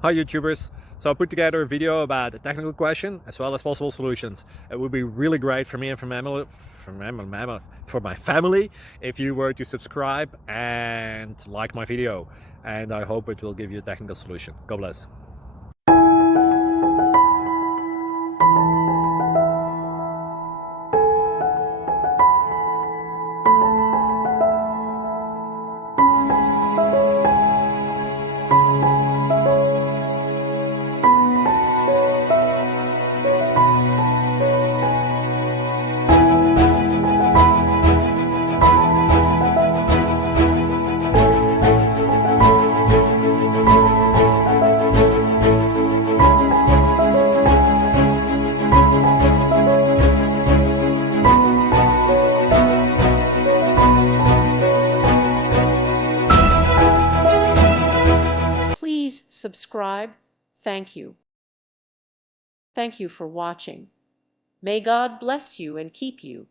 Hi YouTubers! So I put together a video about a technical question as well as possible solutions. It would be really great for me and for my family if you were to subscribe and like my video. And I hope it will give you a technical solution. God bless. Please subscribe. Thank you. Thank you for watching. May God bless you and keep you.